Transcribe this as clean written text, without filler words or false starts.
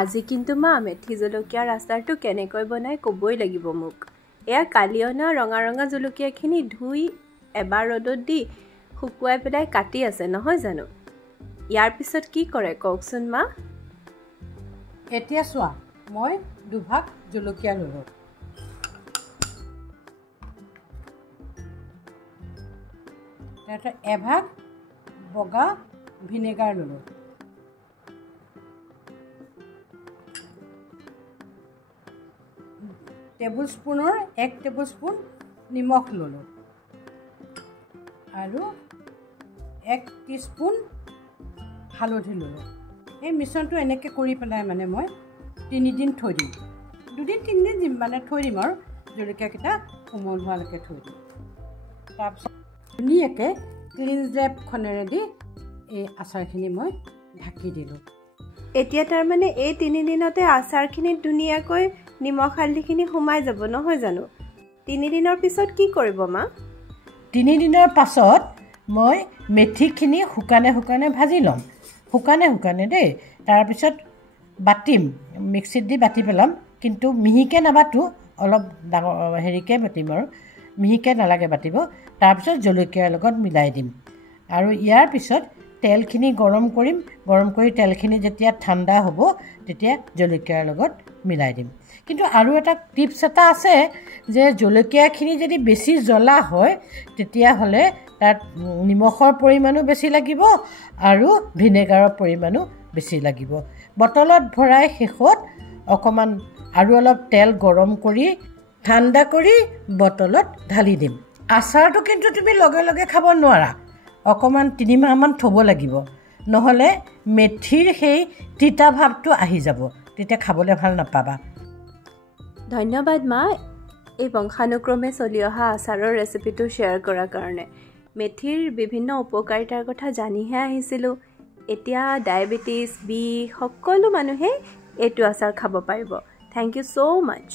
আজি কিন্তু মা মেথি জলকীয়াৰ আচাৰটো কেনেকৈ বনাই ক'বই লাগিব মোক। এয়া কালি অনা ৰঙা ৰঙা জলকীয়াখিনি ধুই এবাৰ ৰ'দত দি শুকুৱাই পেলাই কাটি আছে নহয় জানো? ইয়াৰ পিছত কি কৰে কওকচোন মা? এতিয়া চোৱা, মই দুভাগ জলকীয়া ল'লোঁ। তাৰপিছত এভাগ বগা ভিনেগাৰ ল'লোঁ। টেবুলস্পুনৰ 1 টেবুলস্পুন নিমখ ল'লোঁ আৰু 1 টিস্পুন হালধি ল'লোঁ। এই মিশ্ৰণটো এনেকৈ কৰি পেলাই মানে মই 3 দিন থৈ দিম। 2-3 দিন দিম মানে থৈ দিম আৰু জলকীয়াকেইটা কোমল হোৱালৈকে থৈ দিম। তাৰপিছত ধুনীয়াকৈ ক্লিন ৰেপখনেৰে দি এই আচাৰখিনি মই ঢাকি দিলোঁ। এতিয়া তাৰমানে এই 3 দিনতে আচাৰখিনিত ধুনীয়াকৈ নিমখ হালধিখিনি সোমাই যাব নহয় জানো? 3 দিনৰ পিছত কি কৰিব মা? 3 দিনৰ পাছত মই মেথিখিনি শুকানে ভাজি ল'ম। শুকানে দেই। তাৰপিছত বাটিম, মিক্সিত দি বাটি পেলাম, কিন্তু মিহিকৈ নাবাটো, অলপ ডাঙৰ হেৰিকৈ বাটিম আৰু মিহিকৈ নালাগে বাটিব। তাৰপিছত জলকীয়াৰ লগত মিলাই দিম আৰু ইয়াৰ পিছত তেলখিনি গৰম কৰিম। গৰম কৰি তেলখিনি যেতিয়া ঠাণ্ডা হ'ব তেতিয়া জলকীয়াৰ লগত মিলাই দিম। কিন্তু আৰু এটা টিপছ এটা আছে যে জলকীয়াখিনি যদি বেছি জ্বলা হয় তেতিয়াহ'লে তাত নিমখৰ পৰিমাণো বেছি লাগিব আৰু ভিনেগাৰৰ পৰিমাণো বেছি লাগিব। বটলত ভৰাই শেষত অকণমান আৰু অলপ তেল গৰম কৰি ঠাণ্ডা কৰি বটলত ঢালি দিম। আচাৰটো কিন্তু তুমি লগে লগে খাব নোৱাৰা, অকণমান 3 মাহমান থ'ব লাগিব, নহ'লে মেথিৰ সেই তিতা ভাৱটো আহি যাব, তেতিয়া খাবলৈ ভাল নাপাবা। ধন্যবাদ মা, এই বংশানুক্ৰমে চলি অহা আচাৰৰ ৰেচিপিটো শ্বেয়াৰ কৰাৰ কাৰণে। মেথিৰ বিভিন্ন উপকাৰিতাৰ কথা জানিহে আহিছিলোঁ। এতিয়া ডায়েবেটিছ, বিষ সকলো মানুহে এইটো আচাৰ খাব পাৰিব। Thank you so' much.